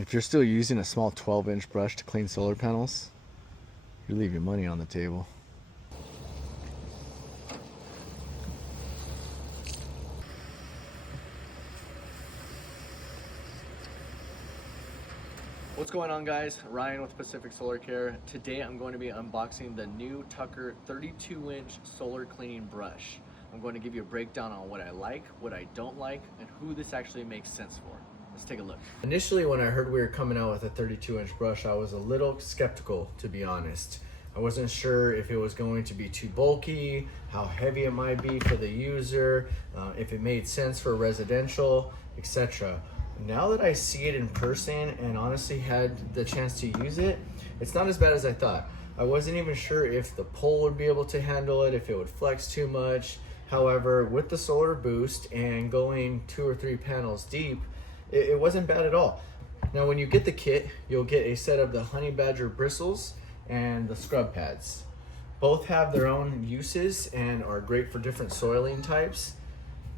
If you're still using a small 12-inch brush to clean solar panels, you leave your money on the table. What's going on, guys? Ryan with Pacific Solar Care. Today I'm going to be unboxing the new Tucker 32-inch solar cleaning brush. I'm going to give you a breakdown on what I like, what I don't like, and who this actually makes sense for. Let's take a look. Initially, when I heard we were coming out with a 32-inch brush, I was a little skeptical, to be honest. I wasn't sure if it was going to be too bulky, how heavy it might be for the user, if it made sense for residential, etc. Now that I see it in person and honestly had the chance to use it, it's not as bad as I thought. I wasn't even sure if the pole would be able to handle it, if it would flex too much. However, with the solar boost and going 2 or 3 panels deep, it wasn't bad at all. Now when you get the kit, you'll get a set of the honey badger bristles and the scrub pads. Both have their own uses and are great for different soiling types.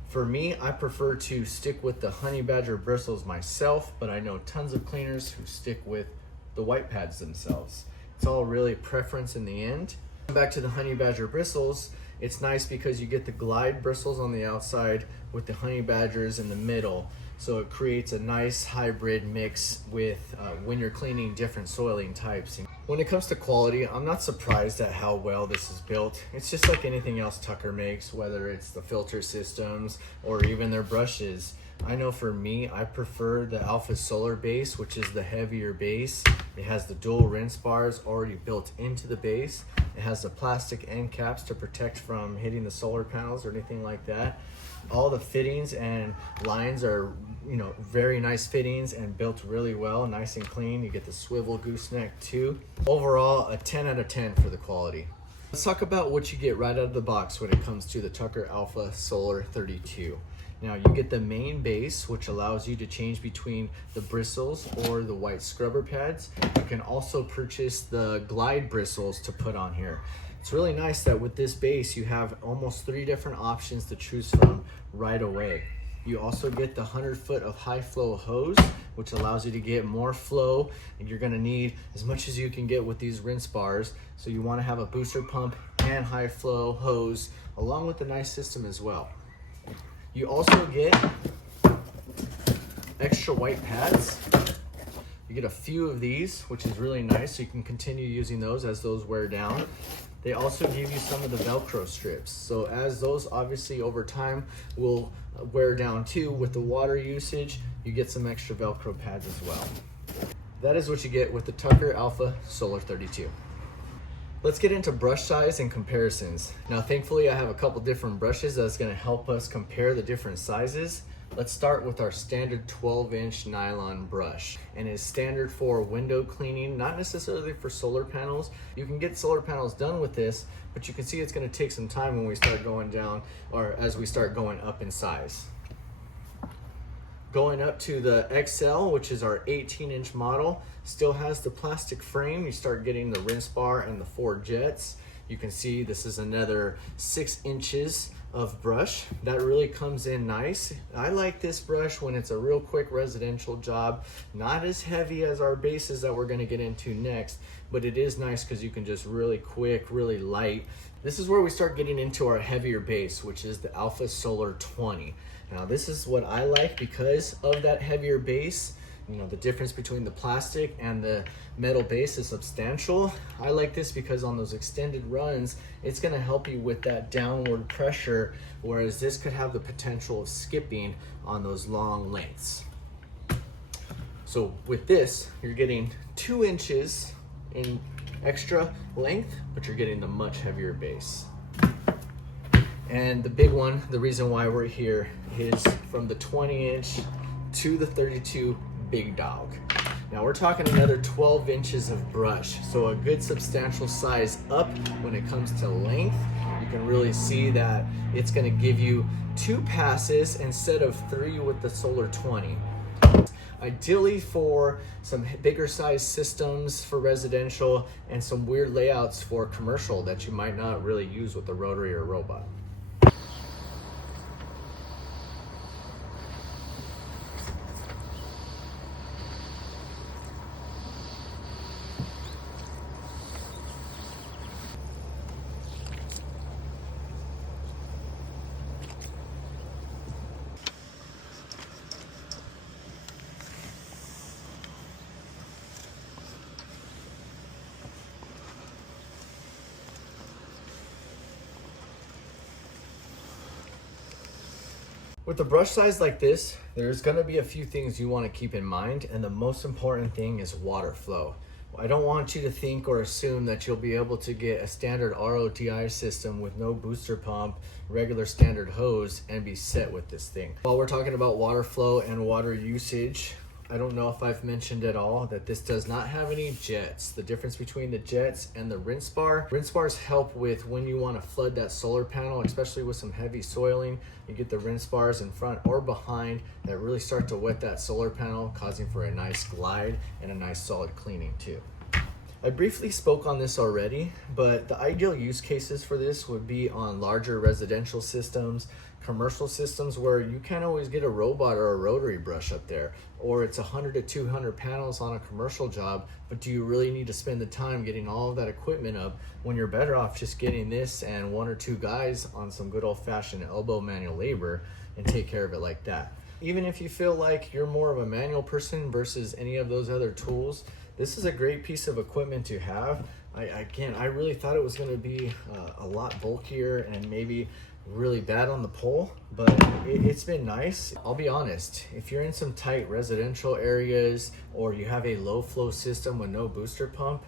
For me, I prefer to stick with the honey badger bristles myself, but I know tons of cleaners who stick with the white pads themselves. It's all really preference in the end. Back to the honey badger bristles, it's nice because you get the glide bristles on the outside with the honey badgers in the middle. So it creates a nice hybrid mix with when you're cleaning different soiling types. When it comes to quality, I'm not surprised at how well this is built. It's just like anything else Tucker makes, whether it's the filter systems or even their brushes. I know for me, I prefer the Alpha Solar base, which is the heavier base. It has the dual rinse bars already built into the base. It has the plastic end caps to protect from hitting the solar panels or anything like that. All the fittings and lines are, very nice fittings and built really well, nice and clean. You get the swivel gooseneck too. Overall, a 10 out of 10 for the quality. Let's talk about what you get right out of the box when it comes to the Tucker Alpha Solar 32. Now you get the main base, which allows you to change between the bristles or the white scrubber pads. You can also purchase the glide bristles to put on here. It's really nice that with this base, you have almost 3 different options to choose from right away. You also get the 100 foot of high flow hose, which allows you to get more flow, and you're gonna need as much as you can get with these rinse bars. So you wanna have a booster pump and high flow hose, along with the nice system as well. You also get extra white pads. You get a few of these, which is really nice, so you can continue using those as those wear down. They also give you some of the Velcro strips. So as those obviously over time will wear down too with the water usage, you get some extra Velcro pads as well. That is what you get with the Tucker Alpha Solar 32. Let's get into brush size and comparisons. Now, thankfully, I have a couple different brushes that's gonna help us compare the different sizes. Let's start with our standard 12-inch nylon brush, and it's standard for window cleaning, not necessarily for solar panels. You can get solar panels done with this, but you can see it's gonna take some time when we start going down, or as we start going up in size. Going up to the XL, which is our 18-inch model, still has the plastic frame. You start getting the rinse bar and the 4 jets. You can see this is another 6 inches of brush. That really comes in nice. I like this brush when it's a real quick residential job. Not as heavy as our bases that we're gonna get into next, but it is nice because you can just really quick, really light. This is where we start getting into our heavier base, which is the Alpha Solar 20. Now this is what I like because of that heavier base. The difference between the plastic and the metal base is substantial. I like this because on those extended runs, it's gonna help you with that downward pressure, whereas this could have the potential of skipping on those long lengths. So with this, you're getting 2 inches in extra length, but you're getting the much heavier base. And the big one, the reason why we're here, is from the 20-inch to the 32 big dog. Now we're talking another 12 inches of brush, so a good substantial size up when it comes to length. You can really see that it's going to give you 2 passes instead of 3 with the Solar 20. Ideally for some bigger size systems for residential and some weird layouts for commercial that you might not really use with a rotary or robot. With a brush size like this, there's gonna be a few things you wanna keep in mind, and the most important thing is water flow. I don't want you to think or assume that you'll be able to get a standard ROTI system with no booster pump, regular standard hose, and be set with this thing. While we're talking about water flow and water usage, I don't know if I've mentioned at all that this does not have any jets. The difference between the jets and the rinse bar. Rinse bars help with when you want to flood that solar panel, especially with some heavy soiling. You get the rinse bars in front or behind that really start to wet that solar panel, causing for a nice glide and a nice solid cleaning too. I briefly spoke on this already, but the ideal use cases for this would be on larger residential systems, commercial systems where you can't always get a robot or a rotary brush up there, or it's 100 to 200 panels on a commercial job, but do you really need to spend the time getting all of that equipment up when you're better off just getting this and one or two guys on some good old-fashioned elbow manual labor and take care of it like that. Even if you feel like you're more of a manual person versus any of those other tools, this is a great piece of equipment to have. I really thought it was going to be a lot bulkier and maybe really bad on the pull, but it's been nice. I'll be honest, if you're in some tight residential areas or you have a low flow system with no booster pump,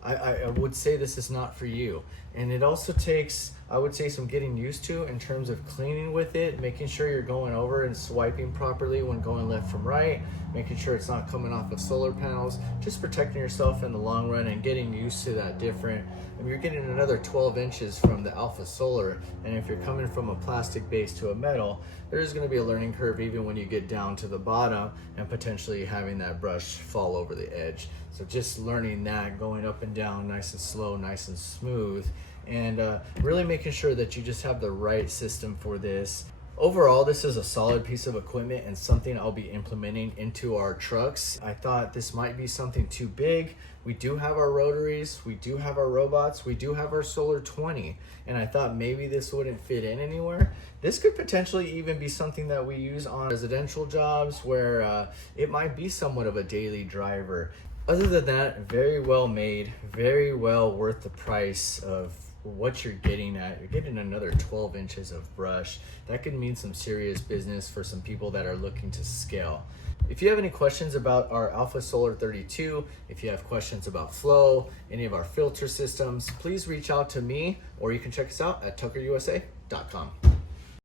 I would say this is not for you. And it also takes, I would say, some getting used to in terms of cleaning with it, making sure you're going over and swiping properly when going left from right, making sure it's not coming off of solar panels, just protecting yourself in the long run and getting used to that different. If you're getting another 12 inches from the Alpha Solar, and if you're coming from a plastic base to a metal, there's going to be a learning curve even when you get down to the bottom and potentially having that brush fall over the edge. So just learning that, going up and down nice and slow, nice and smooth, and really making sure that you just have the right system for this. Overall, this is a solid piece of equipment and something I'll be implementing into our trucks. I thought this might be something too big. We do have our rotaries, we do have our robots, we do have our Solar 20, and I thought maybe this wouldn't fit in anywhere. This could potentially even be something that we use on residential jobs where it might be somewhat of a daily driver. Other than that, very well made, very well worth the price of what you're getting at. You're getting another 12 inches of brush. That could mean some serious business for some people that are looking to scale. If you have any questions about our Alpha Solar 32, if you have questions about flow, any of our filter systems, please reach out to me, or you can check us out at tuckerusa.com.